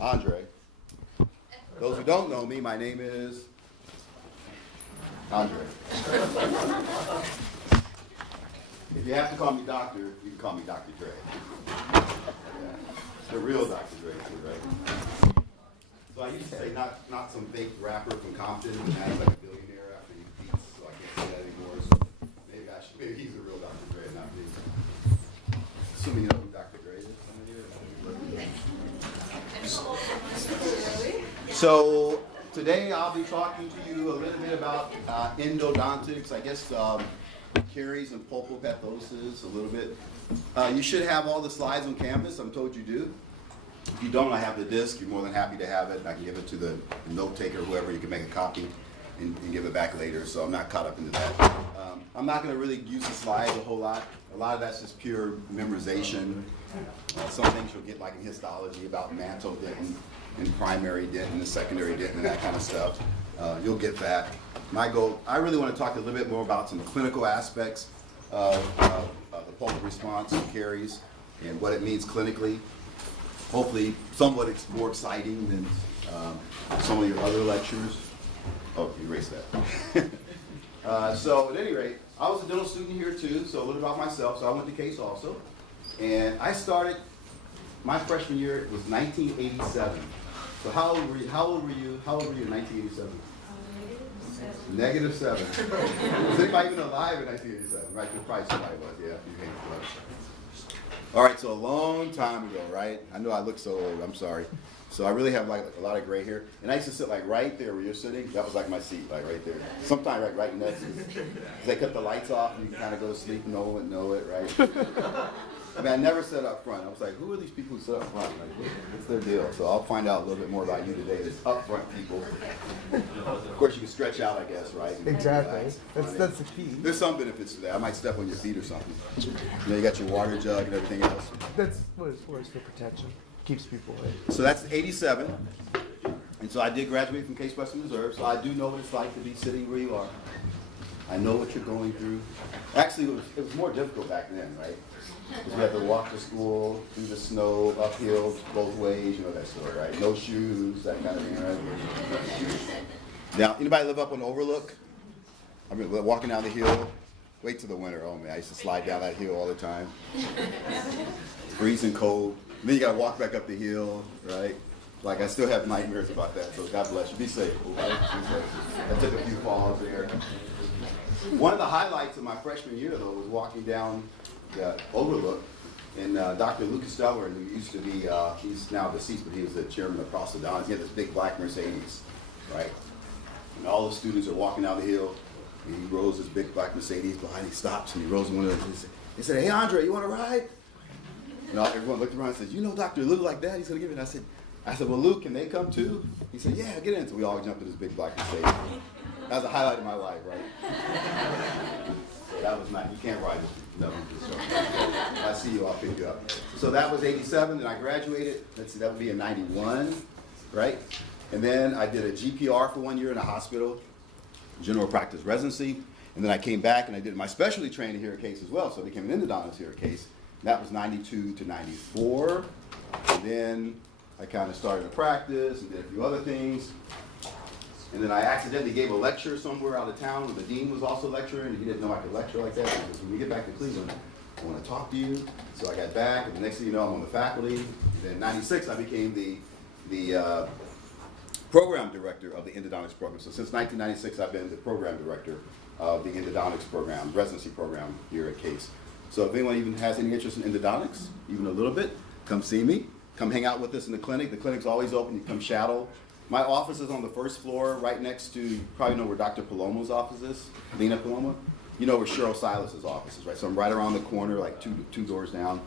Andre. Those who don't know me, my name is Andre. If you have to call me doctor, you can call me Dr. Dre. Yeah. The real Dr. Dre, too, right? So I used to say not some fake rapper from Compton who has like a billionaire after he beats, so I can't say that anymore. So maybe he's the real Dr. Dre, not me. Assuming you know who Dr. Dre is. So today I'll be talking to you a little bit about endodontics, I guess caries and pulpopathosis a little bit. You should have all the slides on Canvas. I'm told you do. If you don't, I have the disc. You're more than happy to have it. I can give it to the note taker, whoever. You can make a copy and give it back later, so I'm not caught up into that. I'm not going to really use the slides a whole lot. A lot of that's just pure memorization. Some things you'll get like in histology about mantle dentin and primary dentin and secondary dentin and that kind of stuff. You'll get that. My goal, I really want to talk a little bit more about some clinical aspects of the pulpal response to caries and what it means clinically. Hopefully somewhat more exciting than some of your other lectures. Oh, erase that. So at any rate, I was a dental student here too, so a little about myself. So I went to Case also. And I started, my freshman year was 1987. So how old were you in 1987? -7. Was anybody even alive in 1987? Right, probably somebody was, yeah. You came close. All right, so a long time ago, right? I know I look so old, I'm sorry. So I really have like a lot of gray hair. And I used to sit like right there where you're sitting. That was like my seat, like right there. Sometimes right next to me. They cut the lights off and you can kind of go to sleep and no one would know it, right? I mean, I never sat up front. I was like, who are these people who sit up front? Like, what's their deal? So I'll find out a little bit more about you today. There's up front people. Of course, you can stretch out, I guess, right? Exactly. That's the key. There's some benefits to that. I might step on your feet or something. You know, you got your water jug and everything else. That's what it's for, for protection. Keeps people away. So that's 87. And so I did graduate from Case Western Reserve, so I do know what it's like to be sitting where you are. I know what you're going through. Actually, it was more difficult back then, right? Because we had to walk to school through the snow, uphill, both ways, you know that story, right? No shoes, that kind of thing, right? Now, anybody live up on Overlook? I mean, walking down the hill, wait till the winter. Oh man, I used to slide down that hill all the time. It's freezing cold. And then you gotta walk back up the hill, right? Like I still have nightmares about that, so God bless you. Be safe, okay? Be safe. I took a few falls there. One of the highlights of my freshman year, though, was walking down Overlook, and Dr. Lucas Deller, who used to be, he's now deceased, but he was the chairman of prosthodontics. He had this big black Mercedes, right? And all the students are walking down the hill, and he rolls his big black Mercedes behind, he stops, and he rolls in one of those. He said, hey, Andre, you want to ride? And everyone looked around and said, you know Dr. Lou like that? He's going to give it. And I said, well, Luke, can they come too? He said, yeah, get in. So we all jumped in this big black Mercedes. That was a highlight of my life, right? That was not, you can't ride this. No, I see you, I'll pick you up. So that was 87, and I graduated, let's see, that would be in 91, right? And then I did a GPR for 1 year in a hospital, general practice residency, and then I came back and I did my specialty training here at Case as well, so I became an endodontist here at Case. That was 92 to 94, and then I kind of started to practice and did a few other things. And then I accidentally gave a lecture somewhere out of town where the dean was also lecturing, and he didn't know I could lecture like that, because when we get back to Cleveland, I want to talk to you. So I got back, and the next thing you know, I'm on the faculty. And then in 96, I became the program director of the endodontics program. So since 1996, I've been the program director of the endodontics program, residency program here at Case. So if anyone even has any interest in endodontics, even a little bit, come see me. Come hang out with us in the clinic. The clinic's always open. You come shadow. My office is on the first floor, right next to, you probably know where Dr. Palomo's office is, Lena Palomo. You know where Cheryl Silas's office is, right? So I'm right around the corner, like two doors down.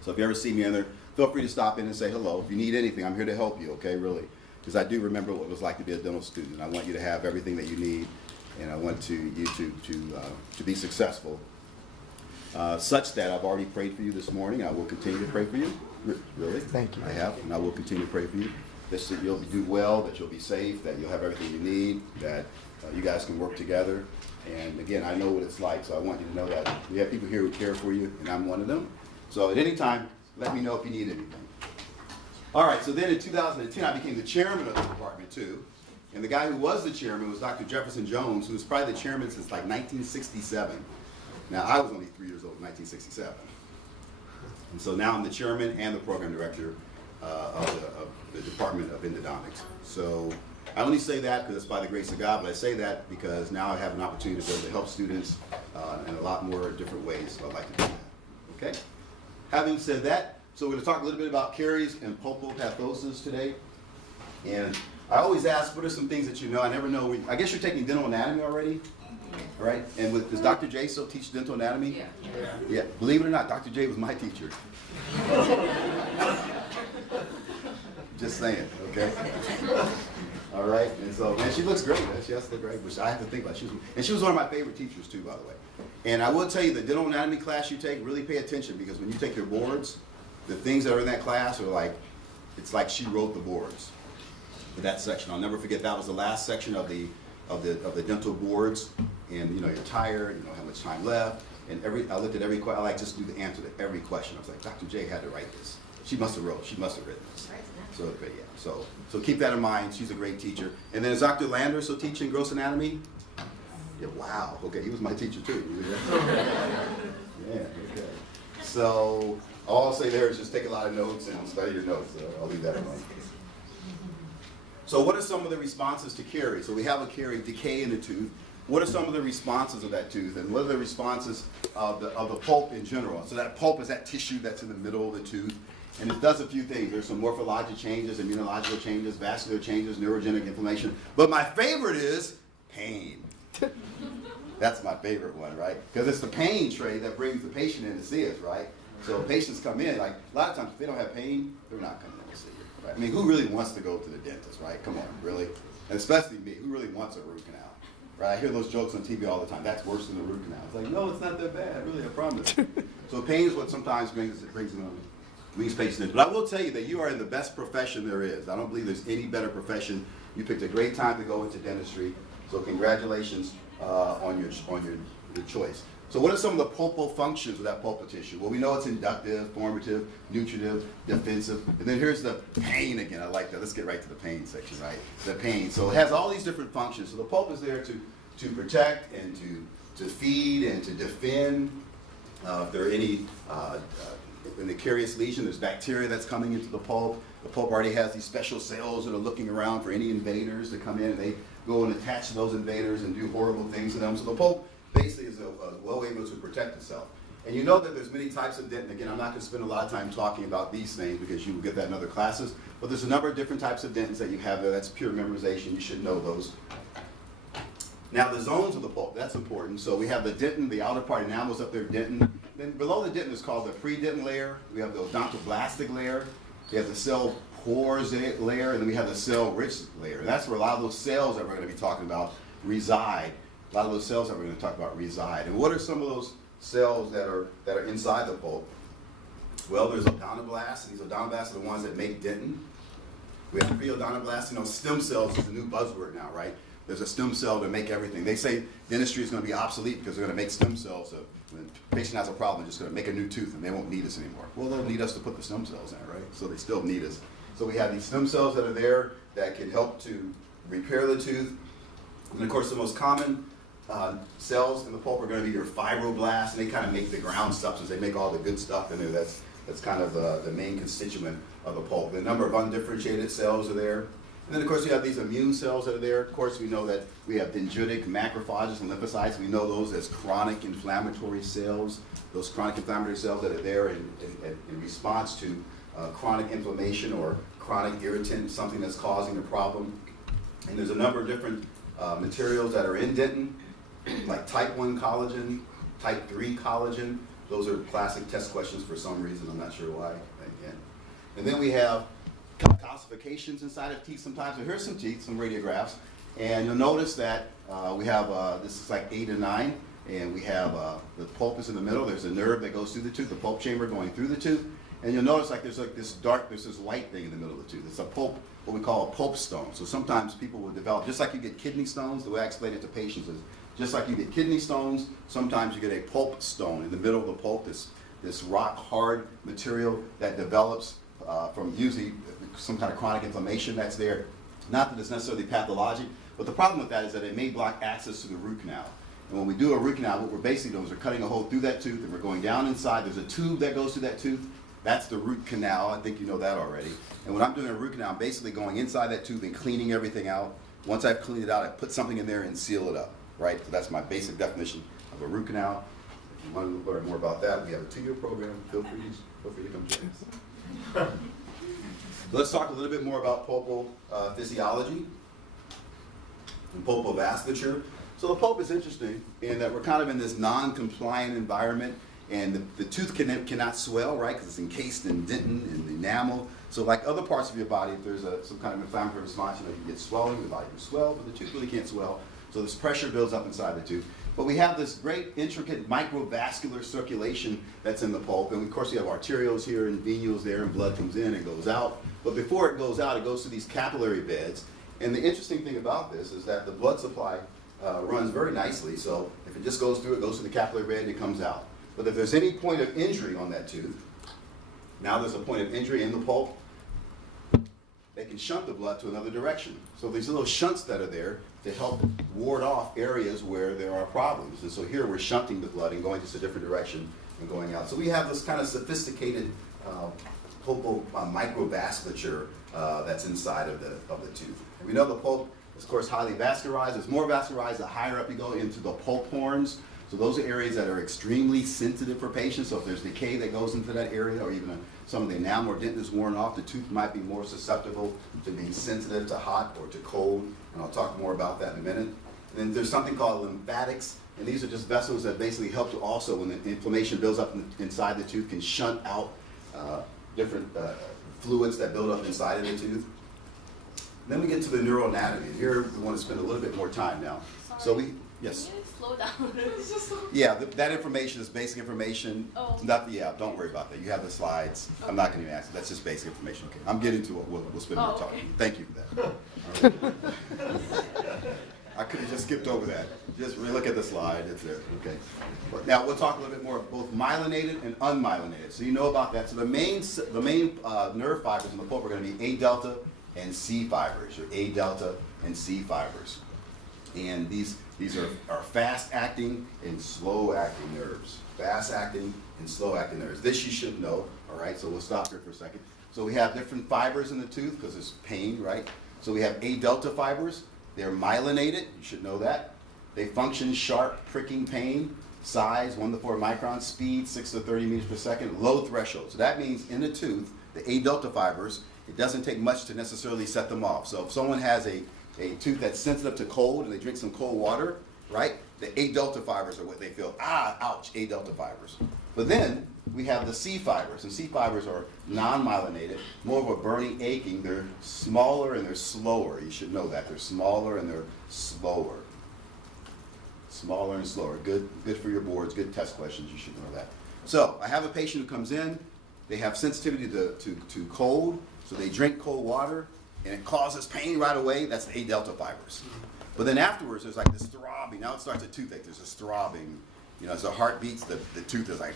So if you ever see me in there, feel free to stop in and say hello. If you need anything, I'm here to help you, okay, really. Because I do remember what it was like to be a dental student. I want you to have everything that you need, and I want you to be successful. Such that I've already prayed for you this morning. I will continue to pray for you. Really? Thank you. I have, and I will continue to pray for you. That you'll do well, that you'll be safe, that you'll have everything you need, that you guys can work together. And again, I know what it's like, so I want you to know that we have people here who care for you, and I'm one of them. So at any time, let me know if you need anything. All right, so then in 2010, I became the chairman of the department too. And the guy who was the chairman was Dr. Jefferson Jones, who was probably the chairman since like 1967. Now, I was only 3 years old in 1967. And so now I'm the chairman and the program director of the Department of Endodontics. So I only say that because it's by the grace of God, but I say that because now I have an opportunity to be able to help students in a lot more different ways. So I'd like to do that. Okay? Having said that, so we're going to talk a little bit about caries and pulpopathosis today. And I always ask, what are some things that you know? I never know. I guess you're taking dental anatomy already, right? And does Dr. J still teach dental anatomy? Yeah. Believe it or not, Dr. J was my teacher. Just saying, okay? All right, and so, man, she looks great. She has to look great, which I have to think about. She was one of my favorite teachers too, by the way. And I will tell you, the dental anatomy class you take, really pay attention, because when you take your boards, the things that are in that class are like, it's like she wrote the boards for that section. I'll never forget, that was the last section of the dental boards. And you're tired, you don't have much time left. And I looked at every question. I like just do the answer to every question. I was like, Dr. J had to write this. She must have written this. So yeah, so keep that in mind. She's a great teacher. And then is Dr. Lander still teaching gross anatomy? Yeah, wow. Okay, he was my teacher too. Yeah, okay. So all I'll say there is just take a lot of notes and study your notes. So I'll leave that alone. So what are some of the responses to caries? So we have a carie, decay in the tooth. What are some of the responses of that tooth, and what are the responses of the pulp in general? So that pulp is that tissue that's in the middle of the tooth, and it does a few things. There's some morphologic changes, immunological changes, vascular changes, neurogenic inflammation. But my favorite is pain. That's my favorite one, right? Because it's the pain tray that brings the patient in to see us, right? So patients come in, like a lot of times if they don't have pain, they're not coming in to see you, right? I mean, who really wants to go to the dentist, right? Come on, really? And especially me, who really wants a root canal? Right? I hear those jokes on TV all the time. That's worse than the root canal. It's like, no, it's not that bad. Really, I promise. So pain is what sometimes brings patients in. But I will tell you that you are in the best profession there is. I don't believe there's any better profession. You picked a great time to go into dentistry. So congratulations on your choice. So what are some of the pulpal functions of that pulpal tissue? Well, we know it's inductive, formative, nutritive, defensive. And then here's the pain again. I like that. Let's get right to the pain section, right? The pain. So it has all these different functions. So the pulp is there to protect and to feed and to defend. If there are any in the carious lesion, there's bacteria that's coming into the pulp. The pulp already has these special cells that are looking around for any invaders to come in. And they go and attach to those invaders and do horrible things to them. So the pulp basically is well able to protect itself. And you know that there's many types of dentin. Again, I'm not going to spend a lot of time talking about these things because you will get that in other classes. But there's a number of different types of dentins that you have there. That's pure memorization. You should know those. Now the zones of the pulp, that's important. So we have the dentin, the outer part enamels up there, dentin. Then below the dentin is called the pre-dentin layer. We have the odontoblastic layer. We have the cell pores layer, and then we have the cell-rich layer. And that's where a lot of those cells that we're going to be talking about reside. A lot of those cells that we're going to talk about reside. And what are some of those cells that are inside the pulp? Well, there's odontoblasts. These odontoblasts are the ones that make dentin. We have pre-odontoblasts. Stem cells is the new buzzword now, right? There's a stem cell to make everything. They say dentistry is going to be obsolete because they're going to make stem cells. So when a patient has a problem, they're just going to make a new tooth and they won't need us anymore. Well, they'll need us to put the stem cells in, right? So they still need us. So we have these stem cells that are there that can help to repair the tooth. And of course, the most common cells in the pulp are going to be your fibroblasts, and they kind of make the ground substance. They make all the good stuff in there. That's kind of the main constituent of the pulp. The number of undifferentiated cells are there. And then, of course, we have these immune cells that are there. Of course, we know that we have dendritic macrophages and lymphocytes. We know those as chronic inflammatory cells. Those chronic inflammatory cells that are there in response to chronic inflammation or chronic irritant, something that's causing a problem. And there's a number of different materials that are in dentin, like type 1 collagen, type 3 collagen. Those are classic test questions for some reason. I'm not sure why. Again. And then we have calcifications inside of teeth sometimes. So here's some teeth, some radiographs. And you'll notice that we have, this is like 8 and 9, and we have the pulp is in the middle. There's a nerve that goes through the tooth, the pulp chamber going through the tooth. And you'll notice like there's this white thing in the middle of the tooth. It's a pulp, what we call a pulp stone. So sometimes people will develop, just like you get kidney stones, the way I explain it to patients is, just like you get kidney stones, sometimes you get a pulp stone in the middle of the pulp, this rock hard material that develops from usually some kind of chronic inflammation that's there. Not that it's necessarily pathologic, but the problem with that is that it may block access to the root canal. And when we do a root canal, what we're basically doing is we're cutting a hole through that tooth and we're going down inside. There's a tube that goes through that tooth. That's the root canal. I think you know that already. And when I'm doing a root canal, I'm basically going inside that tube and cleaning everything out. Once I've cleaned it out, I put something in there and seal it up, right? So that's my basic definition of a root canal. If you want to learn more about that, we have a 2-year program. Feel free to come join us. So let's talk a little bit more about pulpal physiology and pulpal vasculature. So the pulp is interesting in that we're kind of in this non-compliant environment, and the tooth cannot swell, right, because it's encased in dentin and enamel. So like other parts of your body, if there's some kind of inflammatory response, you can get swelling, the body can swell, but the tooth really can't swell. So this pressure builds up inside the tooth. But we have this great intricate microvascular circulation that's in the pulp, and of course you have arterioles here and venules there, and blood comes in and goes out. But before it goes out, it goes to these capillary beds. And the interesting thing about this is that the blood supply runs very nicely. So if it just goes through, it goes to the capillary bed and it comes out. But if there's any point of injury on that tooth, now there's a point of injury in the pulp, they can shunt the blood to another direction. So these little shunts that are there to help ward off areas where there are problems. And so here we're shunting the blood and going just a different direction and going out. So we have this kind of sophisticated pulpal microvasculature that's inside of the tooth. And we know the pulp is, of course, highly vascularized. It's more vascularized the higher up you go into the pulp horns. So those are areas that are extremely sensitive for patients. So if there's decay that goes into that area, or even some of the enamel or dentin is worn off, the tooth might be more susceptible to being sensitive to hot or to cold. And I'll talk more about that in a minute. And then there's something called lymphatics. And these are just vessels that basically help to also, when the inflammation builds up inside the tooth, can shunt out different fluids that build up inside of the tooth. Then we get to the neuroanatomy. And here we want to spend a little bit more time now. Sorry. So yes. Can you slow down? Yeah, that information is basic information. Oh. Yeah, don't worry about that. You have the slides. Okay. I'm not going to even ask you. That's just basic information. Okay. I'm getting to it. We'll spend more time. Okay. Thank you for that. All right. I could have just skipped over that. Just look at the slide. It's there. Okay. Now we'll talk a little bit more of both myelinated and unmyelinated. So you know about that. So the main nerve fibers in the pulp are going to be A delta and C fibers, or A delta and C fibers. And these are fast-acting and slow-acting nerves. Fast-acting and slow-acting nerves. This you should know, all right? So we'll stop here for a second. So we have different fibers in the tooth because there's pain, right? So we have A delta fibers. They're myelinated. You should know that. They function sharp, pricking pain, size 1 to 4 microns, speed 6 to 30 meters per second, low threshold. So that means in the tooth, the A delta fibers, it doesn't take much to necessarily set them off. So if someone has a tooth that's sensitive to cold and they drink some cold water, right? The A delta fibers are what they feel. Ouch, A delta fibers. But then we have the C fibers, and C fibers are non-myelinated, more of a burning aching. They're smaller and they're slower. You should know that. They're smaller and they're slower. Smaller and slower. Good for your boards, good test questions. You should know that. So I have a patient who comes in. They have sensitivity to cold, so they drink cold water, and it causes pain right away. That's the A delta fibers. But then afterwards, there's like this throbbing. Now it starts a toothache. There's this throbbing. You know, as the heart beats, the tooth is like,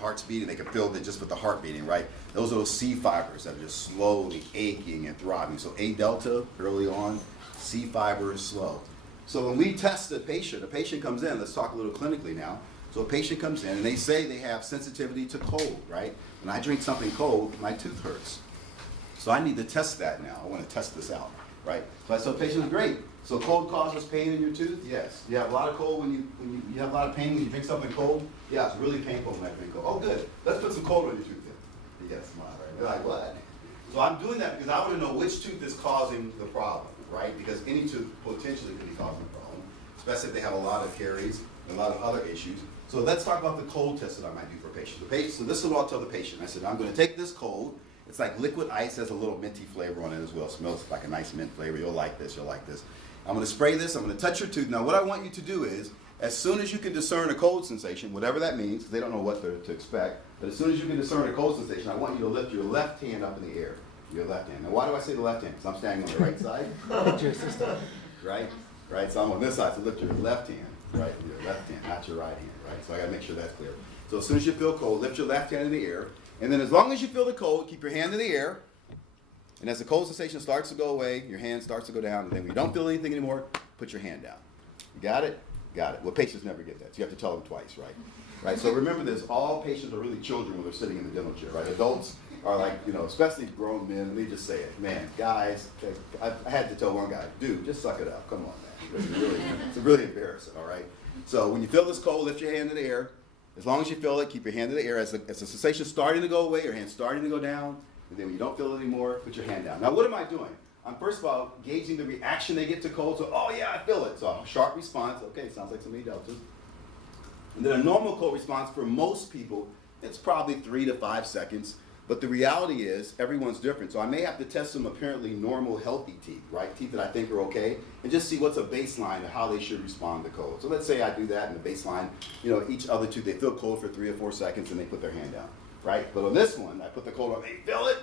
heart's beating. They can feel it just with the heart beating, right? Those are those C fibers that are just slowly aching and throbbing. So A delta early on, C fibers slow. So when we test a patient comes in, let's talk a little clinically now. So a patient comes in and they say they have sensitivity to cold, right? When I drink something cold, my tooth hurts. So I need to test that now. I want to test this out, right? So I tell the patient, great. So cold causes pain in your tooth? Yes. You have a lot of cold when you have a lot of pain when you drink something cold? Yeah, it's really painful when I drink cold. Oh, good. Let's put some cold on your tooth then. Yes, smile, right? They're like, what? So I'm doing that because I want to know which tooth is causing the problem, right? Because any tooth potentially could be causing the problem, especially if they have a lot of caries and a lot of other issues. So let's talk about the cold test that I might do for patients. So this is what I'll tell the patient. I said, I'm going to take this cold. It's like liquid ice, has a little minty flavor on it as well. It smells like a nice mint flavor. You'll like this, you'll like this. I'm going to spray this, I'm going to touch your tooth. Now what I want you to do is, as soon as you can discern a cold sensation, whatever that means, because they don't know what to expect, but as soon as you can discern a cold sensation, I want you to lift your left hand up in the air. Your left hand. Now why do I say the left hand? Because I'm standing on the right side. Your system. Right? Right, so I'm on this side, so lift your left hand, right? Your left hand, not your right hand, right? So I got to make sure that's clear. So as soon as you feel cold, lift your left hand in the air. And then as long as you feel the cold, keep your hand in the air. And as the cold sensation starts to go away, your hand starts to go down, and then when you don't feel anything anymore, put your hand down. You got it? Got it. Well, patients never get that, so you have to tell them twice, right? Right, so remember this, all patients are really children when they're sitting in the dental chair, right? Adults are like, you know, especially grown men, and they just say it. Man, guys, I had to tell one guy, dude, just suck it up. Come on, man. It's really embarrassing, all right? So when you feel this cold, lift your hand in the air. As long as you feel it, keep your hand in the air. As the sensation is starting to go away, your hand's starting to go down, and then when you don't feel it anymore, put your hand down. Now, what am I doing? I'm first of all gauging the reaction they get to cold. So, oh yeah, I feel it. So a sharp response. Okay, sounds like some A deltas. And then a normal cold response for most people, it's probably 3 to 5 seconds. But the reality is everyone's different. So I may have to test some apparently normal, healthy teeth, right? Teeth that I think are okay, and just see what's a baseline of how they should respond to cold. So let's say I do that, and the baseline, you know, each other tooth, they feel cold for 3 or 4 seconds, and they put their hand down, right? But on this one, I put the cold on, they feel it.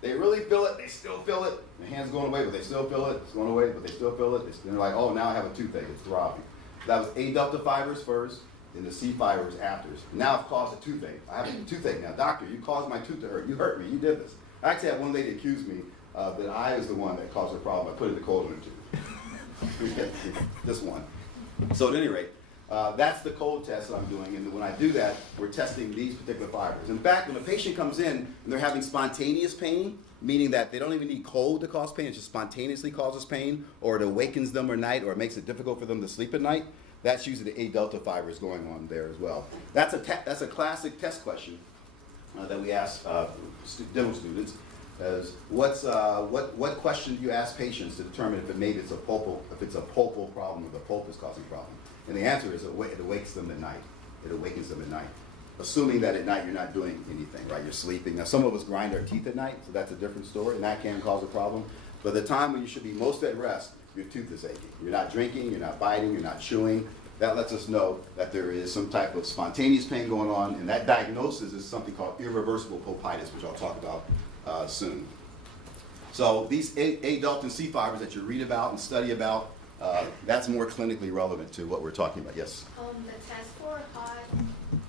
They really feel it. They still feel it. The hand's going away, but they still feel it. It's going away, but they still feel it. They're like, oh, now I have a toothache. It's throbbing. That was A delta fibers first, then the C fibers after. Now I've caused a toothache. I have a toothache now. Doctor, you caused my tooth to hurt. You hurt me. You did this. I actually had one lady accuse me that I was the one that caused her problem by putting the cold in her tooth. This one. So at any rate, that's the cold test that I'm doing, and when I do that, we're testing these particular fibers. In fact, when a patient comes in and they're having spontaneous pain, meaning that they don't even need cold to cause pain, it just spontaneously causes pain, or it awakens them at night, or it makes it difficult for them to sleep at night, that's usually the A delta fibers going on there as well. That's a classic test question that we ask dental students. As what question do you ask patients to determine if it's a pulpal problem or the pulp is causing a problem? And the answer is it awakes them at night. It awakens them at night. Assuming that at night you're not doing anything, right? You're sleeping. Now some of us grind our teeth at night, so that's a different story, and that can cause a problem. But the time when you should be most at rest, your tooth is aching. You're not drinking, you're not biting, you're not chewing. That lets us know that there is some type of spontaneous pain going on, and that diagnosis is something called irreversible pulpitis, which I'll talk about soon. So these A delta and C fibers that you read about and study about, that's more clinically relevant to what we're talking about. Yes? The test for hot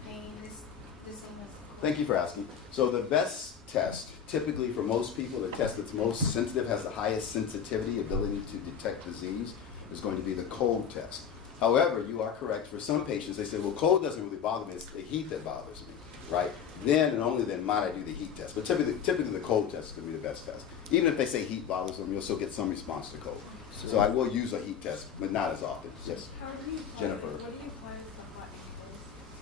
pain is the same as Thank you for asking. So the best test, typically for most people, the test that's most sensitive, has the highest sensitivity, ability to detect disease, is going to be the cold test. However, you are correct. For some patients, they say, well, cold doesn't really bother me. It's the heat that bothers me, right? Then and only then might I do the heat test. But typically the cold test is going to be the best test. Even if they say heat bothers them, you'll still get some response to cold. So I will use a heat test, but not as often. Yes? How do you apply Jennifer. What do you apply as the hot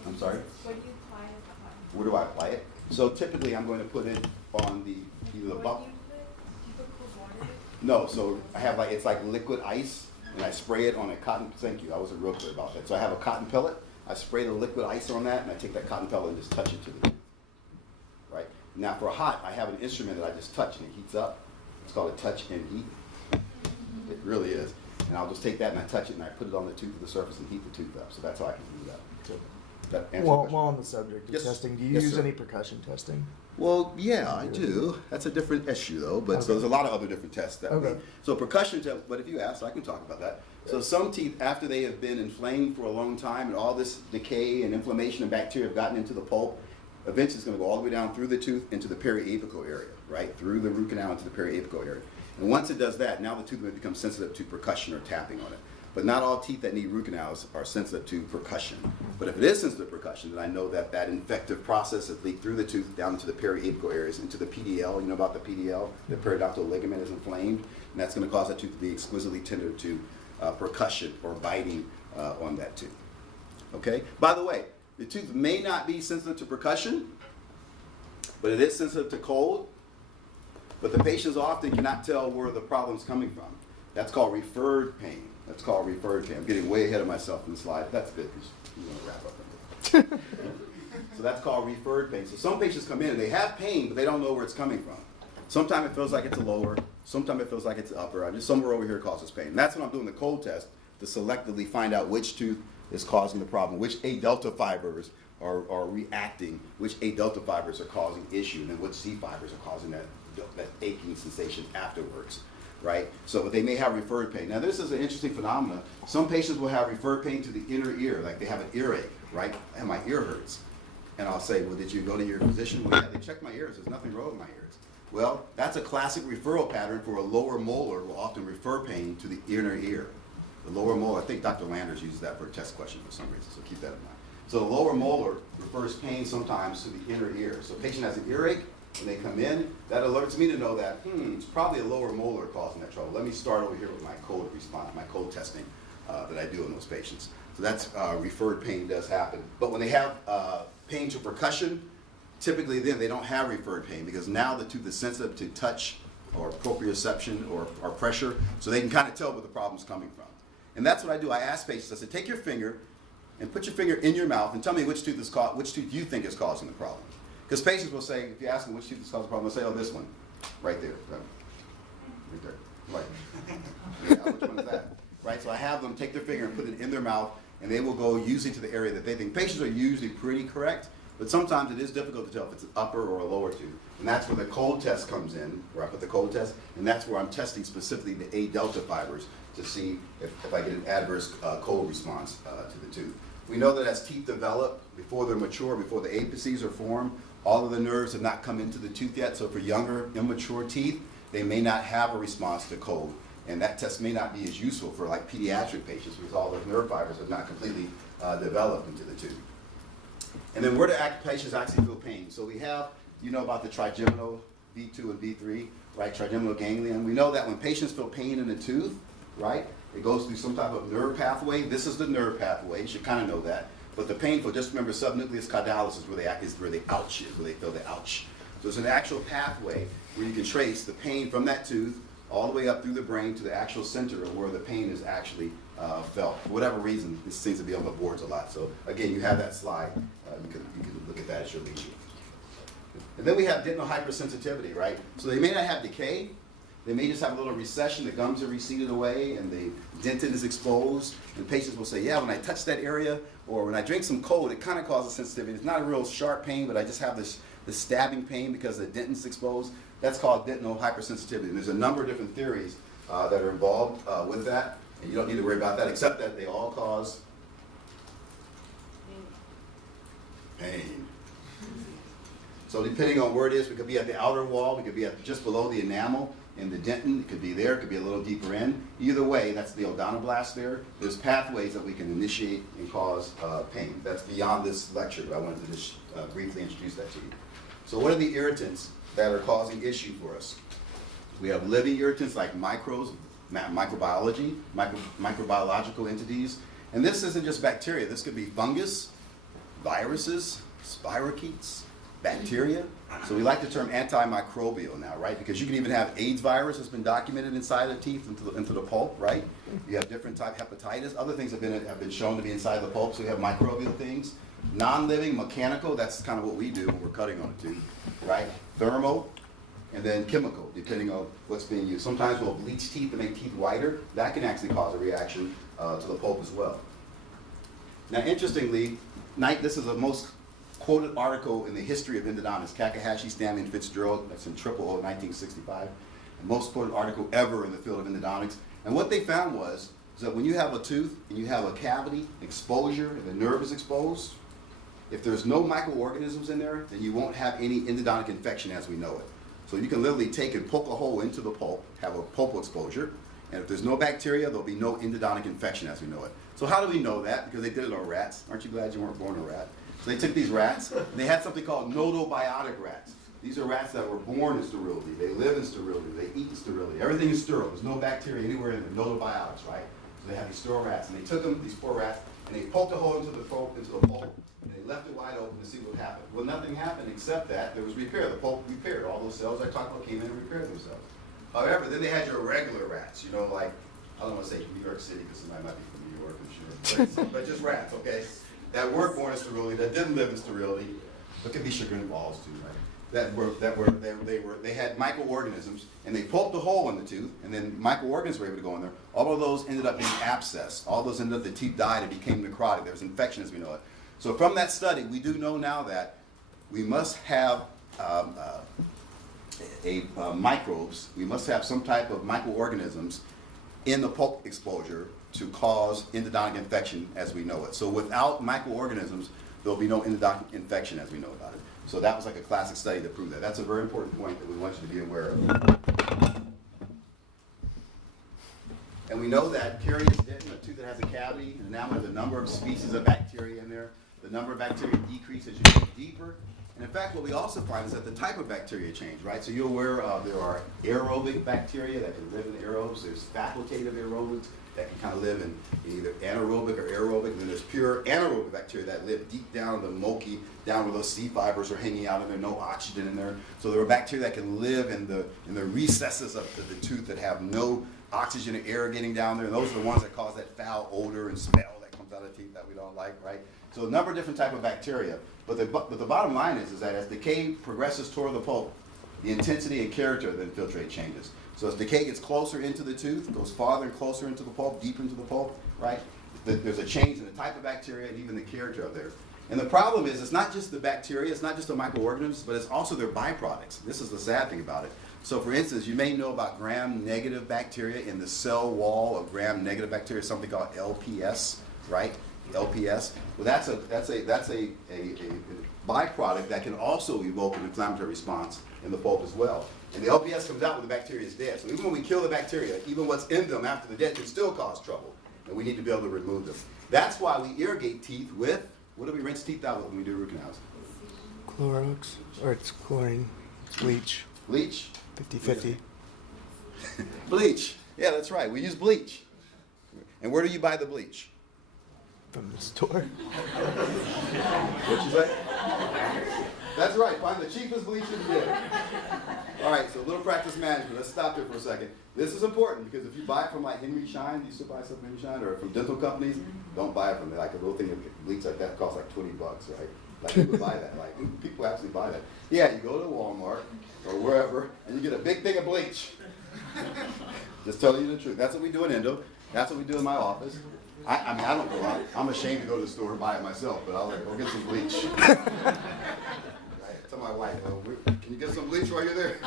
angle? I'm sorry? What do you apply as the hot angle? Where do I apply it? So typically I'm going to put it on either the What bump. do you put cold water? No, so I have it's like liquid ice, and I spray it on a cotton, thank you, I wasn't real clear about that. So I have a cotton pellet, I spray the liquid ice on that, and I take that cotton pellet and just touch it to the tooth, right? Now for hot, I have an instrument that I just touch and it heats up. It's called a touch and heat. It really is. And I'll just take that and I touch it and I put it on the tooth of the surface and heat the tooth up. So that's how I can do that. So that answer your Well, question? while on the subject of Yes. testing, do you Yes, use sir. any percussion testing? Well, yeah, I do. That's a different issue, though. But so Okay. there's a lot of other different tests that Okay. so percussion test. But if you ask, I can talk about that. So some teeth, after they have been inflamed for a long time, and all this decay and inflammation and bacteria have gotten into the pulp, eventually it's going to go all the way down through the tooth into the periapical area, right through the root canal into the periapical area. And once it does that, now the tooth may become sensitive to percussion or tapping on it. But not all teeth that need root canals are sensitive to percussion. But if it is sensitive to percussion, then I know that that infective process has leaked through the tooth down into the periapical areas, into the PDL. You know about the PDL? The periodontal ligament is inflamed, and that's going to cause that tooth to be exquisitely tender to percussion or biting on that tooth. Okay? By the way, the tooth may not be sensitive to percussion, but it is sensitive to cold. But the patients often cannot tell where the problem's coming from. That's called referred pain. That's called referred pain. I'm getting way ahead of myself in the slide. That's good because you want to wrap up. So that's called referred pain. So some patients come in and they have pain, but they don't know where it's coming from. Sometimes it feels like it's a lower. Sometimes it feels like it's upper. Just somewhere over here causes pain. And that's when I'm doing the cold test to selectively find out which tooth is causing the problem, which A delta fibers are reacting, which A delta fibers are causing issue, and then which C fibers are causing that aching sensation afterwards. Right? So, but they may have referred pain. Now, this is an interesting phenomenon. Some patients will have referred pain to the inner ear, like they have an earache, right? And my ear hurts. And I'll say, well, did you go to your physician? Well, yeah, they checked my ears. There's nothing wrong with my ears. Well, that's a classic referral pattern for a lower molar will often refer pain to the inner ear. The lower molar, I think Dr. Landers uses that for a test question for some reason, so keep that in mind. So the lower molar refers pain sometimes to the inner ear. So a patient has an earache, when they come in, that alerts me to know that, it's probably a lower molar causing that trouble. Let me start over here with my cold response, my cold testing that I do in those patients. So that's referred pain does happen. But when they have pain to percussion, typically then they don't have referred pain because now the tooth is sensitive to touch or proprioception or pressure, so they can kind of tell where the problem's coming from. And that's what I do. I ask patients, I say, take your finger and put your finger in your mouth and tell me which tooth you think is causing the problem. Because patients will say, if you ask them which tooth is causing the problem, they'll say, oh, this one, right there, right there, right. Yeah, which one is that? Right, so I have them take their finger and put it in their mouth, and they will go usually to the area that they think. Patients are usually pretty correct, but sometimes it is difficult to tell if it's an upper or a lower tooth. And that's where the cold test comes in, where I put the cold test, and that's where I'm testing specifically the A delta fibers to see if I get an adverse cold response to the tooth. We know that as teeth develop, before they're mature, before the apices are formed, all of the nerves have not come into the tooth yet, so for younger, immature teeth, they may not have a response to cold. And that test may not be as useful for like pediatric patients because all those nerve fibers have not completely developed into the tooth. And then where do patients actually feel pain? So we have, you know about the trigeminal V2 and V3, right? Trigeminal ganglion. We know that when patients feel pain in the tooth, right, it goes through some type of nerve pathway. This is the nerve pathway. You should kind of know that. But the painful, just remember subnucleus caudalis is where the ouch is, where they feel the ouch. So it's an actual pathway where you can trace the pain from that tooth all the way up through the brain to the actual center of where the pain is actually felt. For whatever reason, this seems to be on the boards a lot. So again, you have that slide. You can look at that at your leisure. And then we have dental hypersensitivity, right? So they may not have decay. They may just have a little recession. The gums are receded away and the dentin is exposed. And patients will say, yeah, when I touch that area or when I drink some cold, it kind of causes sensitivity. It's not a real sharp pain, but I just have this stabbing pain because the dentin's exposed. That's called dental hypersensitivity. And there's a number of different theories that are involved with that. And you don't need to worry about that, except that they all cause pain. So depending on where it is, we could be at the outer wall, we could be at just below the enamel in the dentin, it could be there, it could be a little deeper in. Either way, that's the odontoblast there. There's pathways that we can initiate and cause pain. That's beyond this lecture, but I wanted to just briefly introduce that to you. So what are the irritants that are causing issue for us? We have living irritants like microbiology, microbiological entities. And this isn't just bacteria. This could be fungus, viruses, spirochetes, bacteria. So we like the term antimicrobial now, right? Because you can even have AIDS virus that's been documented inside the teeth into the pulp, right? You have different type hepatitis. Other things have been shown to be inside the pulp. So we have microbial things. Non-living, mechanical, that's kind of what we do when we're cutting on a tooth, right? Thermal, and then chemical, depending on what's being used. Sometimes we'll bleach teeth to make teeth whiter. That can actually cause a reaction to the pulp as well. Now, interestingly, this is the most quoted article in the history of endodontics. Kakahashi, Stanley, and Fitzgerald, that's in 1965. The most quoted article ever in the field of endodontics. And what they found was that when you have a tooth and you have a cavity exposure and the nerve is exposed, if there's no microorganisms in there, then you won't have any endodontic infection as we know it. So you can literally take and poke a hole into the pulp, have a pulpal exposure, and if there's no bacteria, there'll be no endodontic infection as we know it. So how do we know that? Because they did it on rats. Aren't you glad you weren't born a rat? So they took these rats, and they had something called nodobiotic rats. These are rats that were born in sterility. They live in sterility. They eat in sterility. Everything is sterile. There's no bacteria anywhere in them, nodobiotics, right? So they have these sterile rats, and they took them, these poor rats, and they poked a hole into the pulp, and they left it wide open to see what happened. Well, nothing happened except that there was repair. The pulp repaired. All those cells I talked about came in and repaired themselves. However, then they had your regular rats, you know, like, I don't want to say New York City because somebody might be from New York, I'm sure, but just rats, okay? That weren't born in sterility, that didn't live in sterility, but could be chagrin balls too, right? They had microorganisms, and they poked a hole in the tooth, and then microorganisms were able to go in there. All of those ended up being abscessed. All those ended up, the teeth died and became necrotic. There was infection as we know it. So from that study, we do know now that we must have microbes, we must have some type of microorganisms in the pulp exposure to cause endodontic infection as we know it. So without microorganisms, there'll be no endodontic infection as we know about it. So that was like a classic study to prove that. That's a very important point that we want you to be aware of. And we know that carious dentin, a tooth that has a cavity, and now there's a number of species of bacteria in there. The number of bacteria decreases as you go deeper. And in fact, what we also find is that the type of bacteria change, right? So you're aware of there are aerobic bacteria that can live in aerobes. There's facultative aerobics that can kind of live in either anaerobic or aerobic. And then there's pure anaerobic bacteria that live deep down the milky, down where those C fibers are hanging out and there's no oxygen in there. So there are bacteria that can live in the recesses of the tooth that have no oxygen and air getting down there. And those are the ones that cause that foul odor and smell that comes out of the teeth that we don't like, right? So a number of different type of bacteria. But the bottom line is that as decay progresses toward the pulp, the intensity and character of the infiltrate changes. So as decay gets closer into the tooth, goes farther and closer into the pulp, deeper into the pulp, right? There's a change in the type of bacteria and even the character of there. And the problem is it's not just the bacteria, it's not just the microorganisms, but it's also their byproducts. This is the sad thing about it. So for instance, you may know about gram-negative bacteria in the cell wall of gram-negative bacteria, something called LPS, right? LPS. Well, that's a byproduct that can also evoke an inflammatory response in the pulp as well. And the LPS comes out when the bacteria is dead. So even when we kill the bacteria, even what's in them after the death can still cause trouble. And we need to be able to remove them. That's why we irrigate teeth with, what do we rinse teeth out with when we do root canals? Clorox, or it's chlorine, it's bleach. Bleach? 50-50. Bleach. Yeah, that's right. We use bleach. And where do you buy the bleach? From the store. What'd you say? That's right. Find the cheapest bleach you can get. All right, so a little practice management. Let's stop there for a second. This is important because if you buy it from like Henry Schein, you still buy stuff from Henry Schein, or from dental companies, don't buy it from them. Like a little thing of bleach like that costs like $20, right? Like people buy that. Like people actually buy that. Yeah, you go to Walmart or wherever and you get a big thing of bleach. Just telling you the truth. That's what we do in endo. That's what we do in my office. I mean, I don't go out. I'm ashamed to go to the store and buy it myself, but I'll like, go get some bleach. Tell my wife, can you get some bleach while you're there?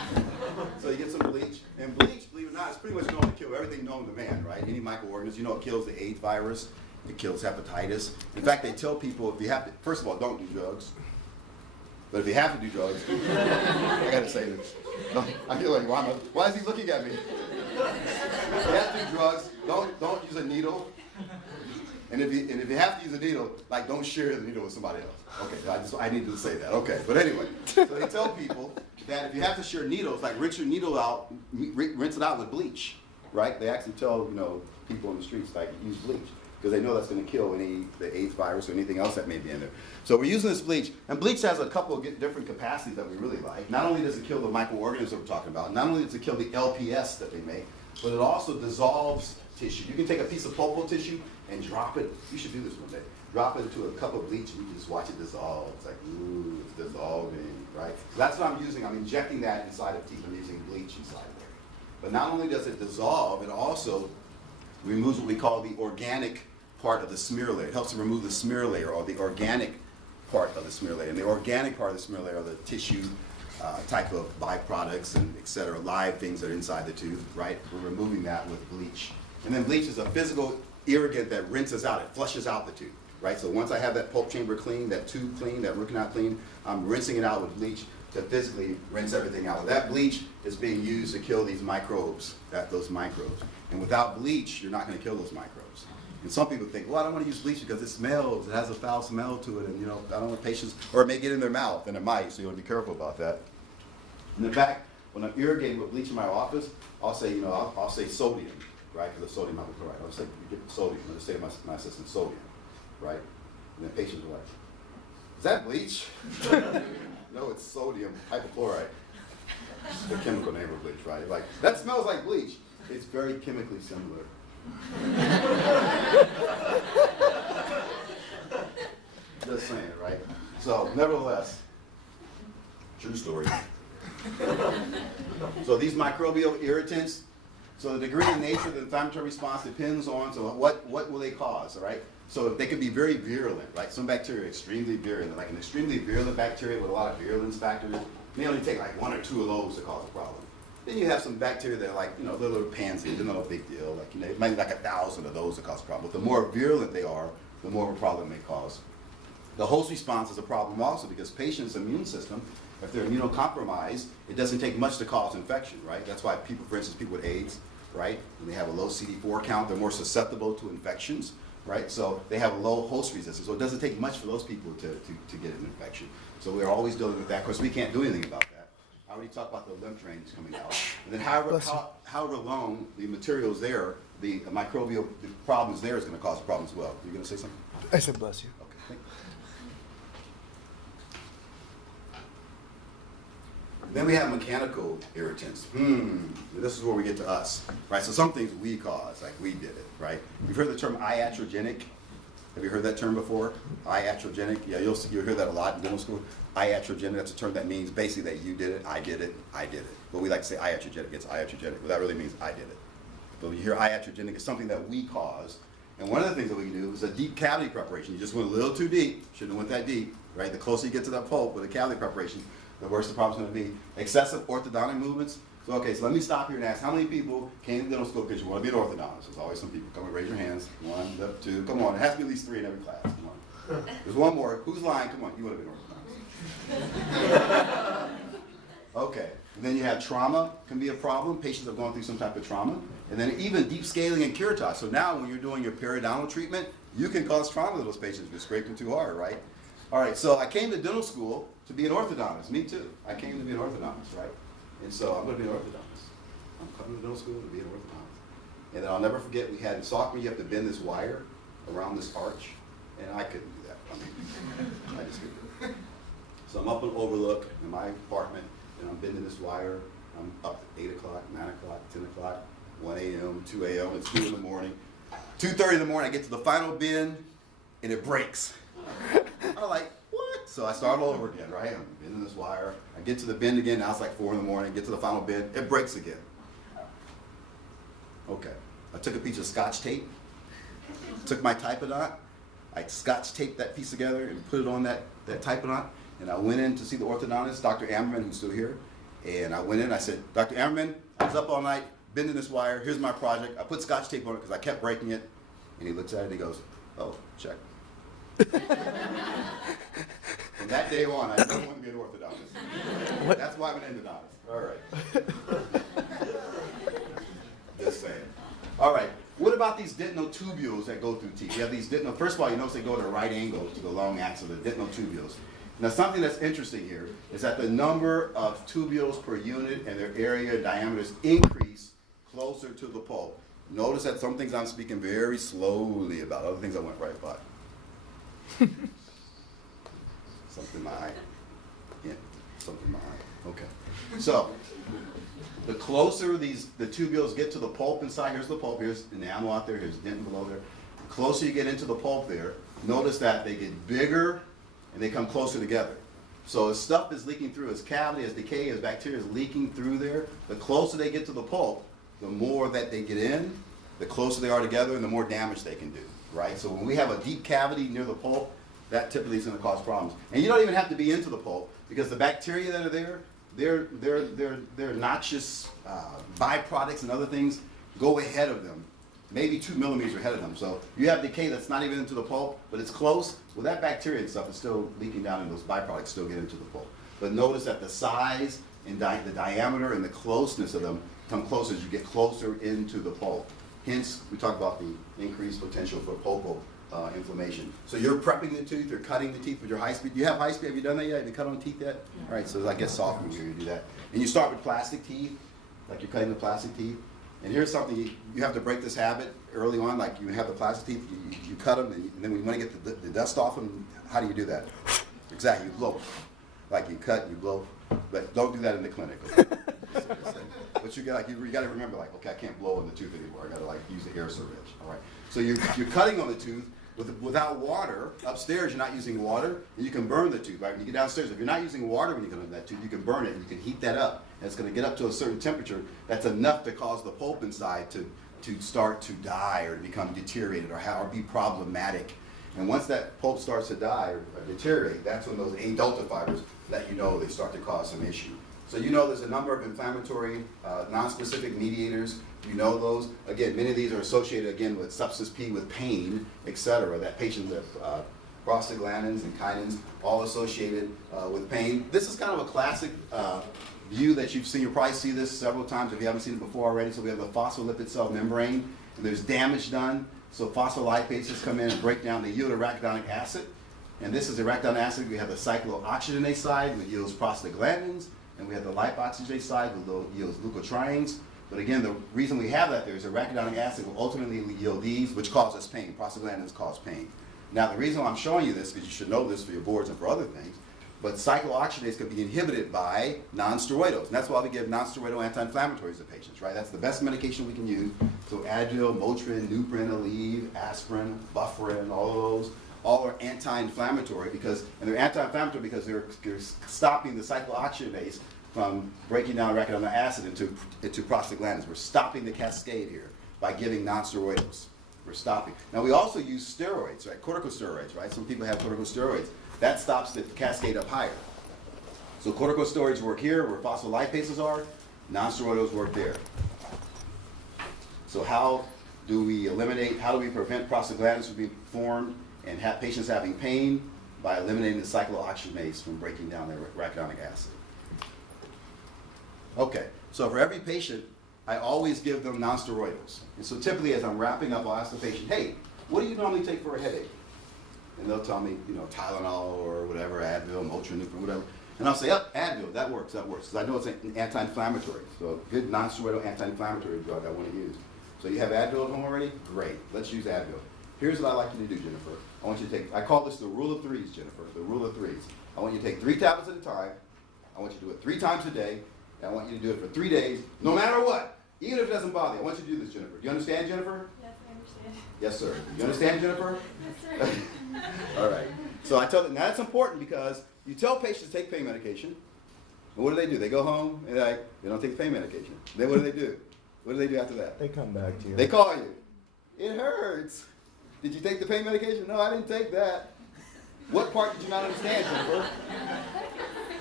So you get some bleach. And bleach, believe it or not, is pretty much known to kill everything known to man, right? Any microorganism. You know it kills the AIDS virus. It kills hepatitis. In fact, they tell people if you have to, first of all, don't do drugs. But if you have to do drugs, I got to say this. I feel like, why is he looking at me? If you have to do drugs, don't use a needle. And if you have to use a needle, like don't share the needle with somebody else. Okay, I needed to say that. Okay, but anyway, so they tell people that if you have to share needles, like rinse your needle out, rinse it out with bleach, right? They actually tell people in the streets like use bleach because they know that's going to kill the AIDS virus or anything else that may be in there. So we're using this bleach, and bleach has a couple of different capacities that we really like. Not only does it kill the microorganisms that we're talking about, not only does it kill the LPS that they make, but it also dissolves tissue. You can take a piece of pulpal tissue and drop it. You should do this one day. Drop it into a cup of bleach and you can just watch it dissolve. It's like, ooh, it's dissolving, right? So that's what I'm using. I'm injecting that inside of teeth. I'm using bleach inside there. But not only does it dissolve, it also removes what we call the organic part of the smear layer. It helps to remove the smear layer or the organic part of the smear layer. And the organic part of the smear layer are the tissue type of byproducts and et cetera, live things that are inside the tooth, right? We're removing that with bleach. And then bleach is a physical irrigant that rinses out, it flushes out the tooth, right? So once I have that pulp chamber clean, that tube clean, that root canal clean, I'm rinsing it out with bleach to physically rinse everything out. That bleach is being used to kill these microbes, those microbes. And without bleach, you're not going to kill those microbes. And some people think, well, I don't want to use bleach because it smells, it has a foul smell to it, and I don't want patients, or it may get in their mouth, and it might, so you want to be careful about that. In the fact, when I'm irrigating with bleach in my office, I'll say, I'll say sodium, right? Because of sodium hypochlorite. I'll say, you get sodium. I'll just say to my assistant, sodium, right? And then patients are like, is that bleach? No, it's sodium hypochlorite. The chemical name of bleach, right? Like, that smells like bleach. It's very chemically similar. Just saying, right? So, nevertheless, true story. So these microbial irritants, so the degree and nature of the inflammatory response depends on, so what will they cause, all right? So they can be very virulent, right? Some bacteria are extremely virulent, like an extremely virulent bacteria with a lot of virulence factors, may only take like 1 or 2 of those to cause a problem. Then you have some bacteria that are like, they're little pansies, they're not a big deal, like, it might be like 1,000 of those to cause a problem. But the more virulent they are, the more of a problem they cause. The host response is a problem also because patients' immune system, if they're immunocompromised, it doesn't take much to cause infection, right? That's why people, for instance, people with AIDS, right, when they have a low CD4 count, they're more susceptible to infections, right? So they have a low host resistance. So it doesn't take much for those people to get an infection. So we're always dealing with that. Of course, we can't do anything about that. I already talked about the lymph drains coming out. And then however long the material's there, the microbial problems there is going to cause a problem as well. You going to say something? I said bless you. Okay, thank you. Then we have mechanical irritants. This is where we get to us, right? So some things we cause, like we did it, right? You've heard the term iatrogenic. Have you heard that term before? Iatrogenic. Yeah, you'll hear that a lot in dental school. Iatrogenic. That's a term that means basically that you did it, I did it, I did it. But we like to say iatrogenic. It's iatrogenic, but that really means I did it. But when you hear iatrogenic, it's something that we cause. And one of the things that we can do is a deep cavity preparation. You just went a little too deep. Shouldn't have went that deep, right? The closer you get to that pulp with a cavity preparation, the worse the problem's going to be. Excessive orthodontic movements. So, okay, so let me stop here and ask, how many people came to dental school because you want to be an orthodontist? There's always some people. Come on, raise your hands. 1, 2, come on. It has to be at least 3 in every class. Come on. There's one more. Who's lying? Come on, you want to be an orthodontist. Okay, and then you have trauma can be a problem. Patients are going through some type of trauma. And then even deep scaling and curettage. So now when you're doing your periodontal treatment, you can cause trauma to those patients if you scrape them too hard, right? All right, so I came to dental school to be an orthodontist. Me too. I came to be an orthodontist, right? And so I'm going to be an orthodontist. I'm coming to dental school to be an orthodontist. And then I'll never forget, we had in soccer, you have to bend this wire around this arch. And I couldn't do that. I mean, I just couldn't do it. So I'm up on Overlook in my apartment, and I'm bending this wire. I'm up at 8 o'clock, 9 o'clock, 10 o'clock, 1 a.m., 2 a.m., it's 2 in the morning. 2:30 in the morning, I get to the final bend, and it breaks. I'm like, what? So I start all over again, right? I'm bending this wire. I get to the bend again. Now it's like 4 in the morning. Get to the final bend. It breaks again. Okay. I took a piece of Scotch tape, took my Typodont. I Scotch taped that piece together and put it on that Typodont. And I went in to see the orthodontist, Dr. Ammerman, who's still here. And I went in. I said, Dr. Ammerman, I was up all night bending this wire. Here's my project. I put Scotch tape on it because I kept breaking it. And he looks at it and he goes, oh, check. From that day on, I didn't want to be an orthodontist. What? That's why I'm an endodontist. All right. Just saying. All right. What about these dental tubules that go through teeth? You have these dental, first of all, you notice they go at a right angle to the long axis of the dental tubules. Now, something that's interesting here is that the number of tubules per unit and their area diameters increase closer to the pulp. Notice that some things I'm speaking very slowly about, other things I went right by. Something in my eye. Yeah, something in my eye. Okay. So, the closer the tubules get to the pulp inside, here's the pulp, here's enamel out there, here's dentin below there. The closer you get into the pulp there, notice that they get bigger and they come closer together. So as stuff is leaking through, as cavity, as decay, as bacteria is leaking through there, the closer they get to the pulp, the more that they get in, the closer they are together, and the more damage they can do, right? So when we have a deep cavity near the pulp, that typically is going to cause problems. And you don't even have to be into the pulp, because the bacteria that are there, their noxious byproducts and other things go ahead of them, maybe 2 millimeters ahead of them. So you have decay that's not even into the pulp, but it's close. Well, that bacteria and stuff is still leaking down, and those byproducts still get into the pulp. But notice that the size and the diameter and the closeness of them come closer as you get closer into the pulp. Hence, we talk about the increased potential for pulpal inflammation. So you're prepping the tooth, you're cutting the teeth with your high speed. Do you have high speed? Have you done that yet? Have you cut on teeth yet? All right, so I guess sophomore year you do that. And you start with plastic teeth, like you're cutting the plastic teeth. And here's something, you have to break this habit early on, like you have the plastic teeth, you cut them, and then when you want to get the dust off them, how do you do that? Exactly, you blow. Like you cut, you blow, but don't do that in the clinic. Okay? But you got to remember, like, okay, I can't blow in the tooth anymore. I got to like use the air syringe. All right. So you're cutting on the tooth without water. Upstairs, you're not using water, and you can burn the tooth. Right? When you get downstairs, if you're not using water when you cut on that tooth, you can burn it. And you can heat that up, and it's going to get up to a certain temperature. That's enough to cause the pulp inside to start to die or to become deteriorated or be problematic. And once that pulp starts to die or deteriorate, that's when those adulta fibers let you know they start to cause some issue. So you know there's a number of inflammatory, non-specific mediators. You know those. Again, many of these are associated, again, with substance P, with pain, etc. That patients have prostaglandins and kinins, all associated with pain. This is kind of a classic view that you've seen. You'll probably see this several times if you haven't seen it before already. So we have the phospholipid cell membrane, and there's damage done. So phospholipases come in and break down, they yield arachidonic acid. And this is arachidonic acid. We have the cyclooxygenase side, which yields prostaglandins, and we have the lipoxygenase side, which yields leukotrienes. But again, the reason we have that there is arachidonic acid will ultimately yield these, which causes pain. Prostaglandins cause pain. Now, the reason why I'm showing you this, because you should know this for your boards and for other things, but cyclooxygenase can be inhibited by non-steroidals. And that's why we give non-steroidal anti-inflammatories to patients, right? That's the best medication we can use. So Advil, Motrin, Nuprin, Aleve, aspirin, Bufferin, all of those, all are anti-inflammatory because, and they're anti-inflammatory because they're stopping the cyclooxygenase from breaking down arachidonic acid into prostaglandins. We're stopping the cascade here by giving non-steroidals. We're stopping. Now we also use steroids, right? Corticosteroids, right? Some people have corticosteroids. That stops the cascade up higher. So corticosteroids work here where phospholipases are. Non-steroidals work there. So how do we prevent prostaglandins from being formed and have patients having pain? By eliminating the cyclooxygenase from breaking down their arachidonic acid. Okay, so for every patient, I always give them non-steroidals. And so typically as I'm wrapping up, I'll ask the patient, hey, what do you normally take for a headache? And they'll tell me, Tylenol or whatever, Advil, Motrin, whatever. And I'll say, yep, Advil, that works. Because I know it's an anti-inflammatory. So a good non-steroidal anti-inflammatory drug I want to use. So you have Advil at home already? Great, let's use Advil. Here's what I like you to do, Jennifer. I want you to take, I call this the rule of threes, Jennifer, the rule of threes. I want you to take 3 tablets at a time. I want you to do it 3 times a day. And I want you to do it for 3 days, no matter what. Even if it doesn't bother you. I want you to do this, Jennifer. Do you understand, Jennifer? Yes, I understand. Yes, sir. You understand, Jennifer? Yes, sir. All right. So I tell them, now that's important because you tell patients to take pain medication. And what do? They go home and they don't take the pain medication. Then what do? What do after that? They come back to you. They call you. It hurts. Did you take the pain medication? No, I didn't take that. What part did you not understand, Jennifer?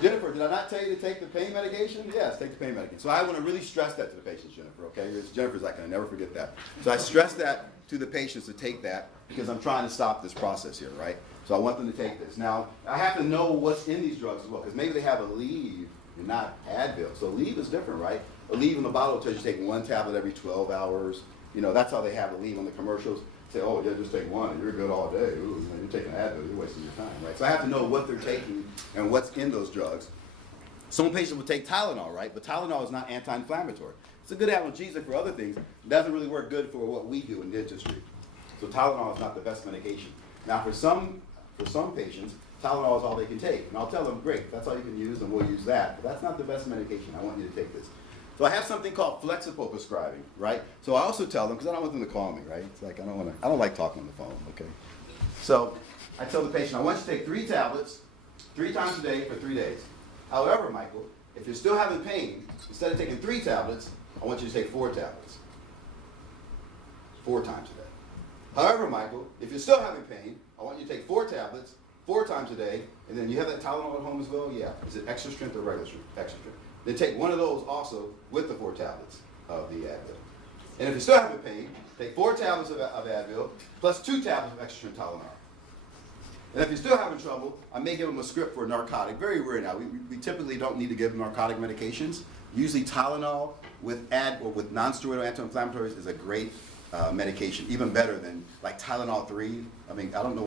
Jennifer, did I not tell you to take the pain medication? Yes, take the pain medication. So I want to really stress that to the patients, Jennifer, okay? Jennifer's like, I can never forget that. So I stress that to the patients to take that because I'm trying to stop this process here, right? So I want them to take this. Now, I have to know what's in these drugs as well because maybe they have Aleve and not Advil. So Aleve is different, right? Aleve in the bottle tells you to take 1 tablet every 12 hours. That's how they have Aleve on the commercials. Say, oh, yeah, just take 1 and you're good all day. Ooh, you're taking Advil, you're wasting your time, right? So I have to know what they're taking and what's in those drugs. Some patients will take Tylenol, right? But Tylenol is not anti-inflammatory. It's a good analgesic for other things. It doesn't really work good for what we do in dentistry. So Tylenol is not the best medication. Now for some patients, Tylenol is all they can take. And I'll tell them, great, that's all you can use and we'll use that. But that's not the best medication. I want you to take this. So I have something called flexible prescribing, right? So I also tell them, because I don't want them to call me, right? It's like I don't like talking on the phone, okay? So I tell the patient, I want you to take 3 tablets 3 times a day for 3 days. However, Michael, if you're still having pain, instead of taking 3 tablets, I want you to take 4 tablets. 4 times a day. However, Michael, if you're still having pain, I want you to take 4 tablets 4 times a day, and then you have that Tylenol at home as well? Yeah. Is it extra strength or regular strength? Extra strength. Then take 1 of those also with the 4 tablets of the Advil. And if you're still having pain, take 4 tablets of Advil plus 2 tablets of extra strength Tylenol. And if you're still having trouble, I may give them a script for a narcotic. Very rare now. We typically don't need to give them narcotic medications. Usually Tylenol with non-steroidal anti-inflammatories is a great medication, even better than like Tylenol 3. I mean, I don't know